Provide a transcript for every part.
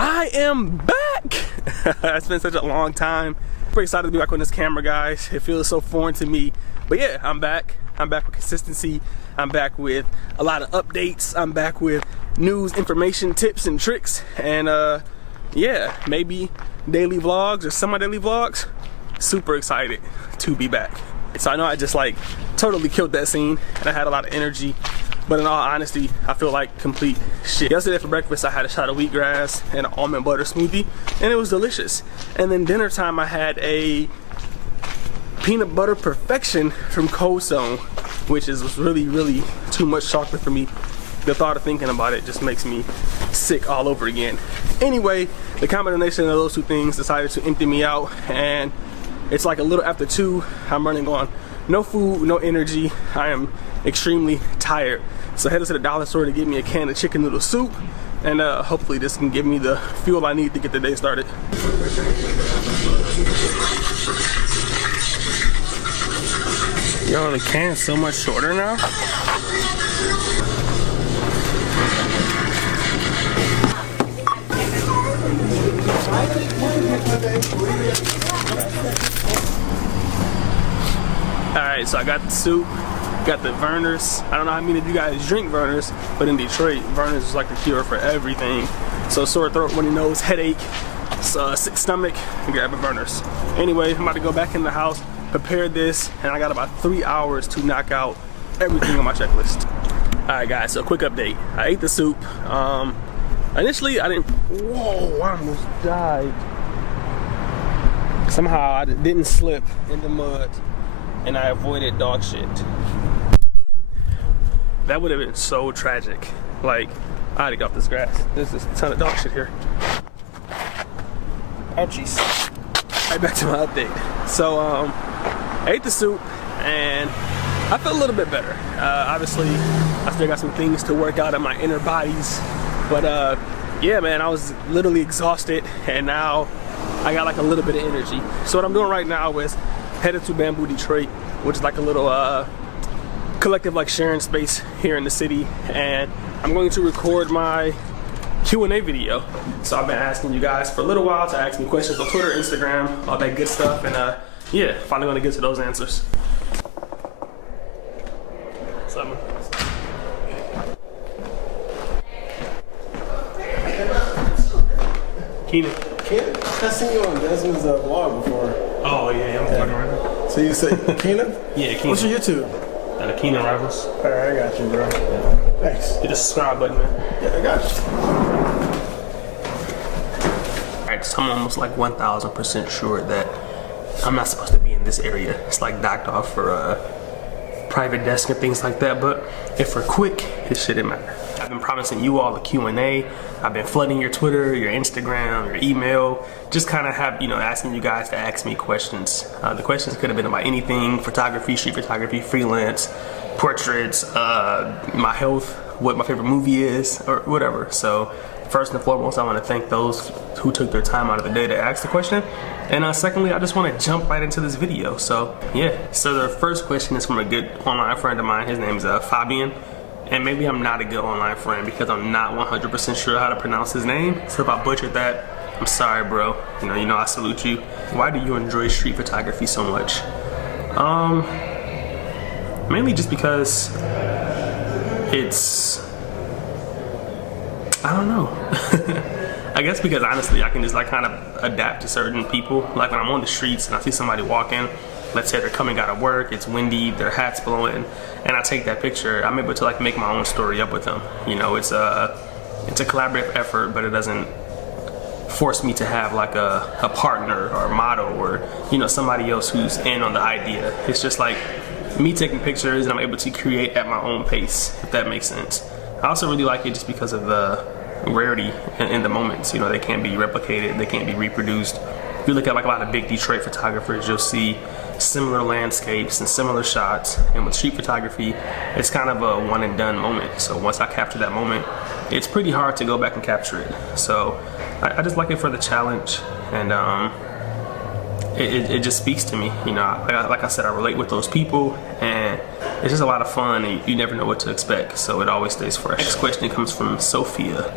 I am back. It's been such a long time. Pretty excited to be back on this camera, guys. It feels so foreign to me. But yeah, I'm back. I'm back with consistency. I'm back with a lot of updates. I'm back with news, information, tips, and tricks. And yeah, maybe daily vlogs or semi-daily vlogs. Super excited to be back. So I know I just like totally killed that scene and I had a lot of energy. But in all honesty, I feel like complete shit. Yesterday for breakfast, I had a shot of wheatgrass and an almond butter smoothie, and it was delicious. And then dinner time, I had a peanut butter perfection from Cold Stone, which is really, really too much chocolate for me. The thought of thinking about it just makes me sick all over again. Anyway, the combination of those two things decided to empty me out, and it's like a little after 2. I'm running on no food, no energy. I am extremely tired. So headed to the dollar store to get me a can of chicken noodle soup, and hopefully this can give me the fuel I need to get the day started. Yo, the can's so much shorter now. Alright, so I got the soup. Got the Vernors. I don't know how many of you guys drink Vernors, but in Detroit, Vernors is like the cure for everything. So sore throat, runny nose, headache, sick stomach, grab a Vernors. Anyway, I'm about to go back in the house, prepare this, and I got about 3 hours to knock out everything on my checklist. Alright guys, so quick update. I ate the soup. Initially, I didn't, whoa, I almost died. Somehow I didn't slip in the mud and I avoided dog shit. That would have been so tragic. Like, I had to get off this grass. There's a ton of dog shit here. Ouchies. Right, back to my update. So, I ate the soup and I felt a little bit better. Obviously, I still got some things to work out in my inner bodies. But yeah, man, I was literally exhausted and now I got like a little bit of energy. So what I'm doing right now is headed to Bamboo, Detroit, which is like a little collective like sharing space here in the city, and I'm going to record my Q&A video. So I've been asking you guys for a little while to ask me questions on Twitter, Instagram, all that good stuff, and yeah, finally gonna get to those answers. What's up, man? Keenan. Keenan? I've seen you on Desmond's vlog before. Oh yeah, I'm talking right now. So you say Keenan? Yeah, Keenan. What's your YouTube? KeenanRIVALS. Alright, I got you, bro. Yeah. Thanks. Hit the subscribe button, man. Yeah, I got you. Alright, so I'm almost like 1000% sure that I'm not supposed to be in this area. It's like docked off for private desk and things like that, but if we're quick, it shouldn't matter. I've been promising you all the Q&A. I've been flooding your Twitter, your Instagram, your email, just kind of have, you know, asking you guys to ask me questions. The questions could have been about anything: photography, street photography, freelance, portraits, my health, what my favorite movie is, or whatever. So first and foremost, I want to thank those who took their time out of the day to ask the question. And secondly, I just want to jump right into this video. So yeah, so the first question is from a good online friend of mine. His name is Fabian. And maybe I'm not a good online friend because I'm not 100% sure how to pronounce his name. So if I butchered that, I'm sorry, bro. You know, I salute you. Why do you enjoy street photography so much? Mainly just because it's, I don't know. I guess because honestly, I can just like kind of adapt to certain people. Like when I'm on the streets and I see somebody walking, let's say they're coming out of work, it's windy, their hat's blowing, and I take that picture, I'm able to like make my own story up with them. You know, it's a collaborative effort, but it doesn't force me to have like a partner or a model or, you know, somebody else who's in on the idea. It's just like me taking pictures and I'm able to create at my own pace, if that makes sense. I also really like it just because of the rarity in the moments. You know, they can't be replicated, they can't be reproduced. If you look at like a lot of big Detroit photographers, you'll see similar landscapes and similar shots, and with street photography, it's kind of a one and done moment. So once I capture that moment, it's pretty hard to go back and capture it. So I just like it for the challenge, and it just speaks to me. You know, like I said, I relate with those people, and it's just a lot of fun, and you never know what to expect, so it always stays fresh. Next question comes from Sophia.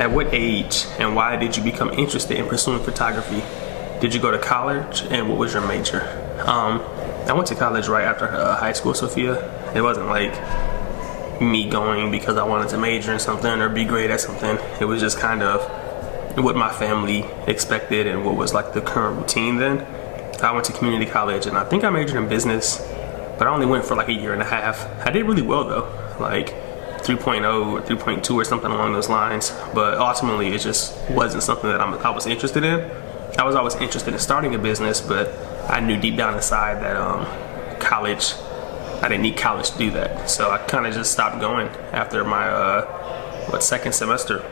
At what age and why did you become interested in pursuing photography? Did you go to college, and what was your major? I went to college right after high school, Sophia. It wasn't like me going because I wanted to major in something or be great at something. It was just kind of what my family expected and what was like the current routine then. I went to community college and I think I majored in business, but I only went for like a year and a half. I did really well though, like 3.0 or 3.2 or something along those lines, but ultimately it just wasn't something that I was interested in. I was always interested in starting a business, but I knew deep down inside that college, I didn't need college to do that. So I kind of just stopped going after my second semester.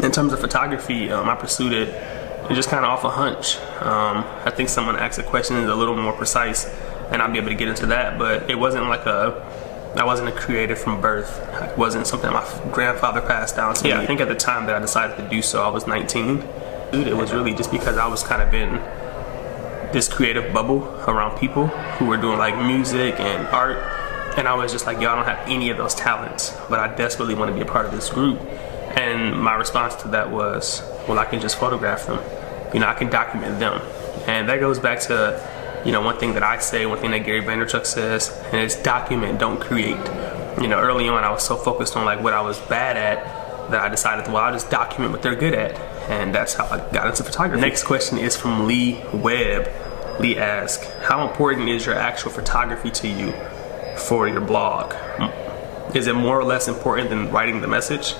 In terms of photography, I pursued it just kind of off a hunch. I think someone asked a question that's a little more precise, and I'll be able to get into that. But it wasn't like I wasn't a creative from birth. It wasn't something my grandfather passed down to me. I think at the time that I decided to do so, I was 19. It was really just because I was kind of in this creative bubble around people who were doing like music and art, and I was just like, yo, I don't have any of those talents, but I desperately want to be a part of this group. And my response to that was, well, I can just photograph them. You know, I can document them. And that goes back to, you know, one thing that I say, one thing that Gary Vaynerchuk says, and it's document, don't create. You know, early on I was so focused on like what I was bad at that I decided, well, I'll just document what they're good at. And that's how I got into photography. The next question is from Lee Webb. Lee asks, how important is your actual photography to you for your blog? Is it more or less important than writing the message?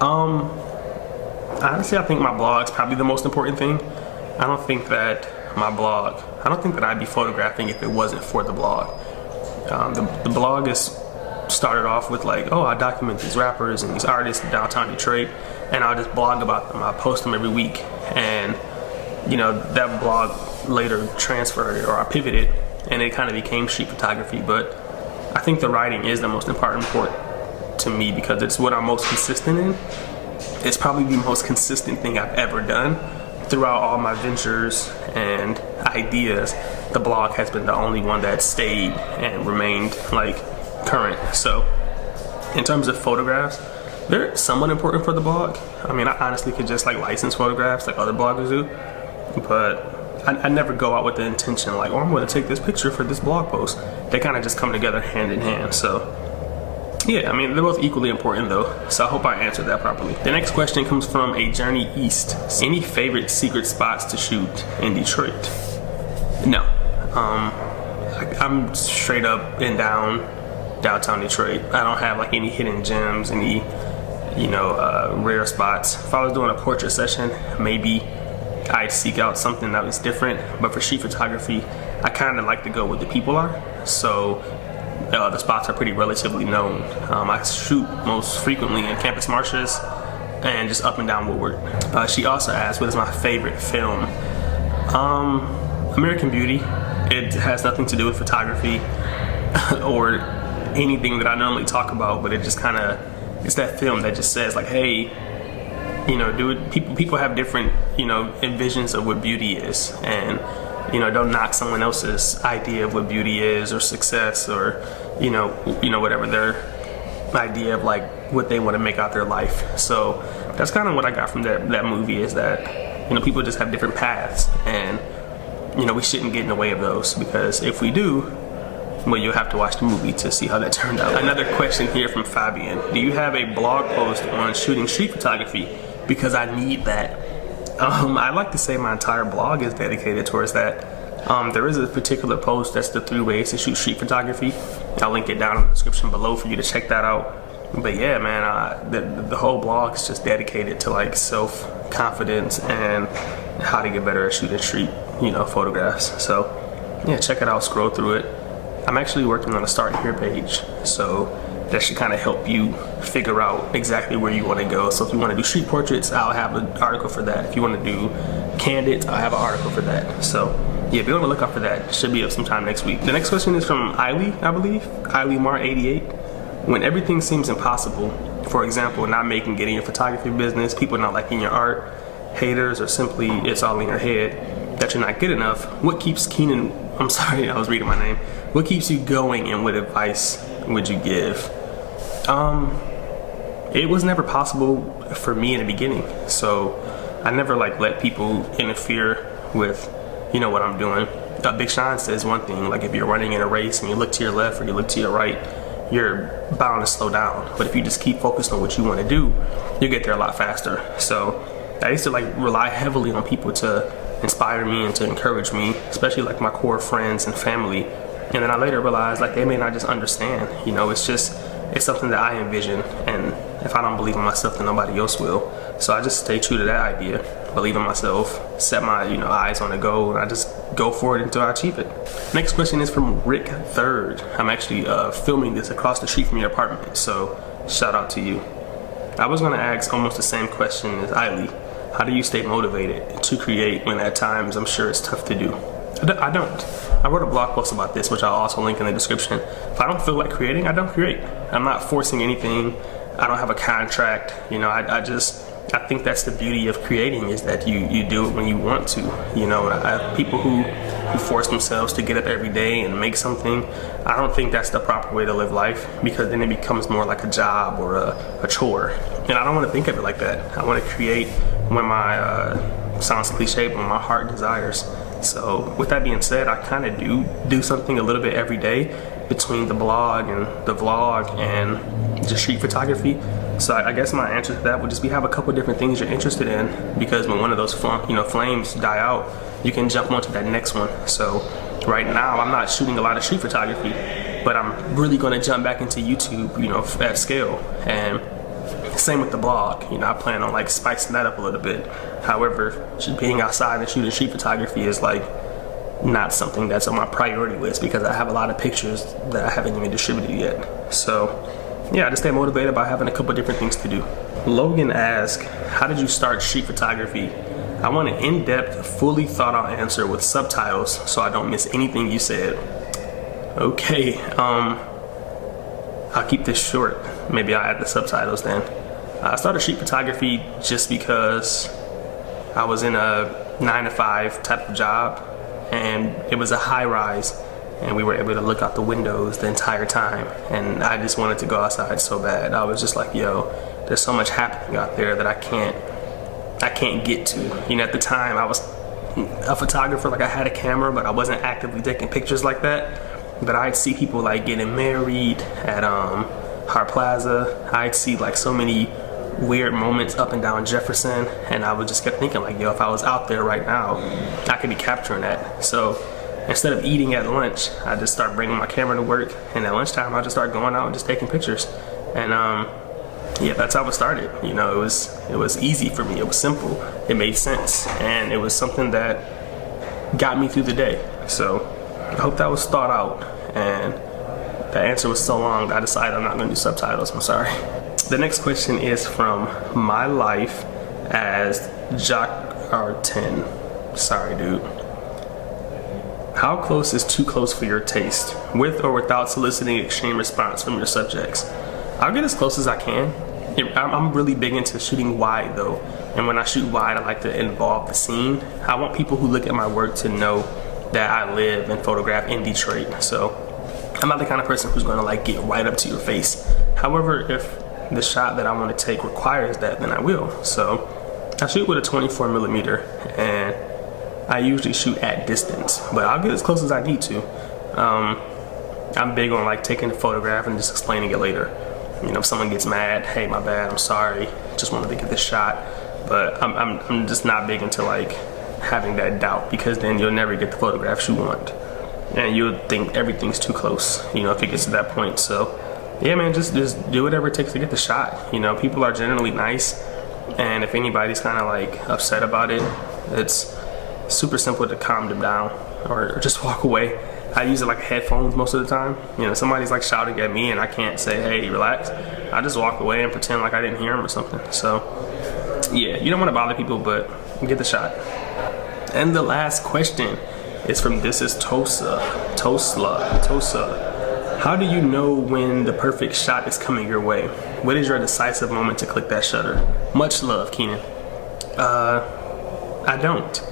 Honestly, I think my blog's probably the most important thing. I don't think that I'd be photographing if it wasn't for the blog. The blog is started off with like, oh, I document these rappers and these artists in downtown Detroit, and I'll just blog about them. I post them every week, and you know, that blog later transferred, or I pivoted, and it kind of became street photography. But I think the writing is the most important part to me because it's what I'm most consistent in. It's probably the most consistent thing I've ever done. Throughout all my ventures and ideas, the blog has been the only one that stayed and remained like current. So in terms of photographs, they're somewhat important for the blog. I mean, I honestly could just like license photographs like other bloggers do, but I never go out with the intention like, oh, I'm going to take this picture for this blog post. They kind of just come together hand in hand. So yeah, I mean, they're both equally important though, so I hope I answered that properly. The next question comes from A Journey East. Any favorite secret spots to shoot in Detroit? No. I'm straight up and down downtown Detroit. I don't have like any hidden gems, any, you know, rare spots. If I was doing a portrait session, maybe I'd seek out something that was different, but for street photography, I kind of like to go where the people are. So the spots are pretty relatively known. I shoot most frequently in campus marshes and just up and down Woodward. She also asked, what is my favorite film? American Beauty. It has nothing to do with photography or anything that I normally talk about, but it just kind of, it's that film that just says like, hey, you know, people have different, you know, envisions of what beauty is, and you know, don't knock someone else's idea of what beauty is or success or, you know, whatever their idea of like what they want to make out their life. So that's kind of what I got from that movie, is that, you know, people just have different paths, and, you know, we shouldn't get in the way of those, because if we do, well, you'll have to watch the movie to see how that turned out. Another question here from Fabian. Do you have a blog post on shooting street photography? Because I need that. I like to say my entire blog is dedicated towards that. There is a particular post that's the 3 ways to shoot street photography. I'll link it down in the description below for you to check that out. But yeah, man, the whole blog is just dedicated to like self-confidence and how to get better at shooting street, you know, photographs. So yeah, check it out, scroll through it. I'm actually working on a Start Here page, so that should kind of help you figure out exactly where you want to go. So if you want to do street portraits, I'll have an article for that. If you want to do candid, I'll have an article for that. So yeah, be on the lookout for that. It should be up sometime next week. The next question is from Eiley, I believe. Eiley Mar 88. When everything seems impossible, for example, not making it in your photography business, people not liking your art, haters, or simply it's all in your head that you're not good enough, what keeps Keenan, I'm sorry, I was reading my name. What keeps you going, and what advice would you give? it was never possible for me in the beginning. So I never like let people interfere with, you know, what I'm doing. Big Sean says one thing, like if you're running in a race and you look to your left or you look to your right, you're bound to slow down. But if you just keep focused on what you want to do, you get there a lot faster. So I used to like rely heavily on people to inspire me and to encourage me, especially like my core friends and family. And then I later realized like they may not just understand, you know, it's something that I envision, and if I don't believe in myself, then nobody else will. So I just stay true to that idea, believe in myself, set my, you know, eyes on the goal, and I just go for it until I achieve it. Next question is from Rick Third. I'm actually filming this across the street from your apartment, so shout out to you. I was gonna ask almost the same question as Eiley. How do you stay motivated to create when at times I'm sure it's tough to do? I don't. I wrote a blog post about this, which I'll also link in the description. If I don't feel like creating, I don't create. I'm not forcing anything. I don't have a contract. You know, I think that's the beauty of creating, is that you do it when you want to. You know, people who force themselves to get up every day and make something, I don't think that's the proper way to live life, because then it becomes more like a job or a chore. And I don't want to think of it like that. I want to create when my, sounds cliche, but when my heart desires. So with that being said, I kind of do something a little bit every day between the blog and the vlog and just street photography. So I guess my answer to that would just be have a couple different things you're interested in, because when one of those flames die out, you can jump onto that next one. So right now I'm not shooting a lot of street photography, but I'm really going to jump back into YouTube, you know, at scale. And same with the blog, you know, I plan on like spicing that up a little bit. However, just being outside and shooting street photography is like not something that's on my priority list, because I have a lot of pictures that I haven't even distributed yet. So yeah, I just stay motivated by having a couple different things to do. Logan asked, how did you start street photography? I want an in-depth, fully thought out answer with subtitles so I don't miss anything you said. Okay, I'll keep this short. Maybe I'll add the subtitles then. I started street photography just because I was in a 9-to-5 type of job, and it was a high rise, and we were able to look out the windows the entire time, and I just wanted to go outside so bad. I was just like, yo, there's so much happening out there that I can't get to. You know, at the time I was a photographer, like I had a camera, but I wasn't actively taking pictures like that. But I'd see people like getting married at Hart Plaza. I'd see like so many weird moments up and down Jefferson, and I would just kept thinking like, yo, if I was out there right now, I could be capturing that. So instead of eating at lunch, I just start bringing my camera to work, and at lunchtime I just start going out and just taking pictures. And yeah, that's how it started. You know, it was easy for me. It was simple. It made sense, and it was something that got me through the day. So I hope that was thought out, and the answer was so long that I decided I'm not going to do subtitles. I'm sorry. The next question is from My Life as Jacques R10. Sorry, dude. How close is too close for your taste, with or without soliciting extreme response from your subjects? I'll get as close as I can. I'm really big into shooting wide though, and when I shoot wide, I like to involve the scene. I want people who look at my work to know that I live and photograph in Detroit. So I'm not the kind of person who's going to like get right up to your face. However, if the shot that I want to take requires that, then I will. So I shoot with a 24mm, and I usually shoot at distance, but I'll get as close as I need to. I'm big on like taking a photograph and just explaining it later. You know, if someone gets mad, hey, my bad, I'm sorry, just wanted to get this shot. But I'm just not big into like having that doubt, because then you'll never get the photographs you want, and you'll think everything's too close, you know, if it gets to that point. So yeah, man, just do whatever it takes to get the shot. You know, people are generally nice, and if anybody's kind of like upset about it, it's super simple to calm them down or just walk away. I use it like headphones most of the time. You know, somebody's like shouting at me and I can't say, hey, relax. I just walk away and pretend like I didn't hear them or something. So yeah, you don't want to bother people, but get the shot. And the last question is from This Is Tosa. How do you know when the perfect shot is coming your way? What is your decisive moment to click that shutter? Much love, Keenan. I don't.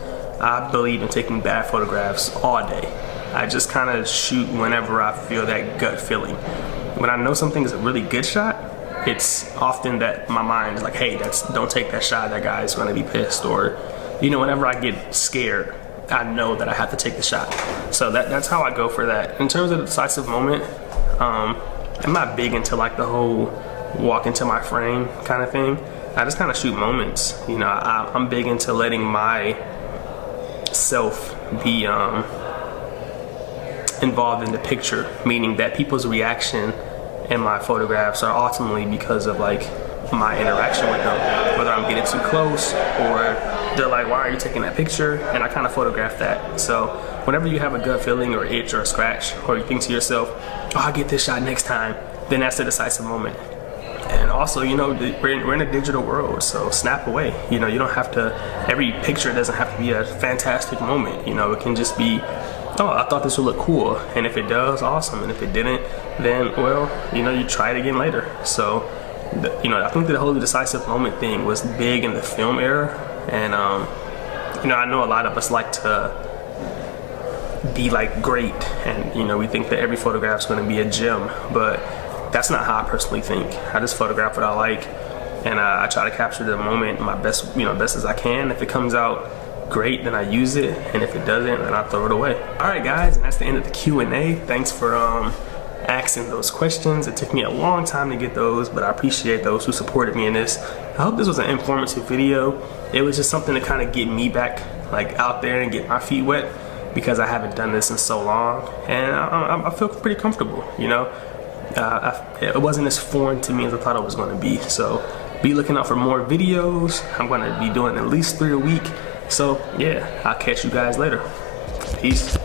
I believe in taking bad photographs all day. I just kind of shoot whenever I feel that gut feeling. When I know something is a really good shot, it's often that my mind is like, hey, don't take that shot, that guy's gonna be pissed. Or, you know, whenever I get scared, I know that I have to take the shot. So that's how I go for that. In terms of the decisive moment, I'm not big into like the whole walk into my frame kind of thing. I just kind of shoot moments. You know, I'm big into letting my self be involved in the picture, meaning that people's reaction in my photographs are ultimately because of like my interaction with them, whether I'm getting too close or they're like, why are you taking that picture? And I kind of photograph that. So whenever you have a gut feeling or itch or a scratch, or you think to yourself, oh, I'll get this shot next time, then that's the decisive moment. And also, you know, we're in a digital world, so snap away. You know, you don't have to, every picture doesn't have to be a fantastic moment. You know, it can just be, oh, I thought this would look cool. And if it does, awesome. And if it didn't, then, well, you know, you try it again later. So, you know, I think the whole decisive moment thing was big in the film era. And, you know, I know a lot of us like to be like great. And, you know, we think that every photograph is going to be a gem. But that's not how I personally think. I just photograph what I like, and I try to capture the moment my best, you know, best as I can. If it comes out great, then I use it, and if it doesn't, then I throw it away. All right, guys, and that's the end of the Q&A. Thanks for asking those questions. It took me a long time to get those, but I appreciate those who supported me in this. I hope this was an informative video. It was just something to kind of get me back, like, out there and get my feet wet, because I haven't done this in so long, and I feel pretty comfortable, you know. It wasn't as foreign to me as I thought it was going to be. So be looking out for more videos. I'm going to be doing at least 3 a week. So yeah, I'll catch you guys later. Peace.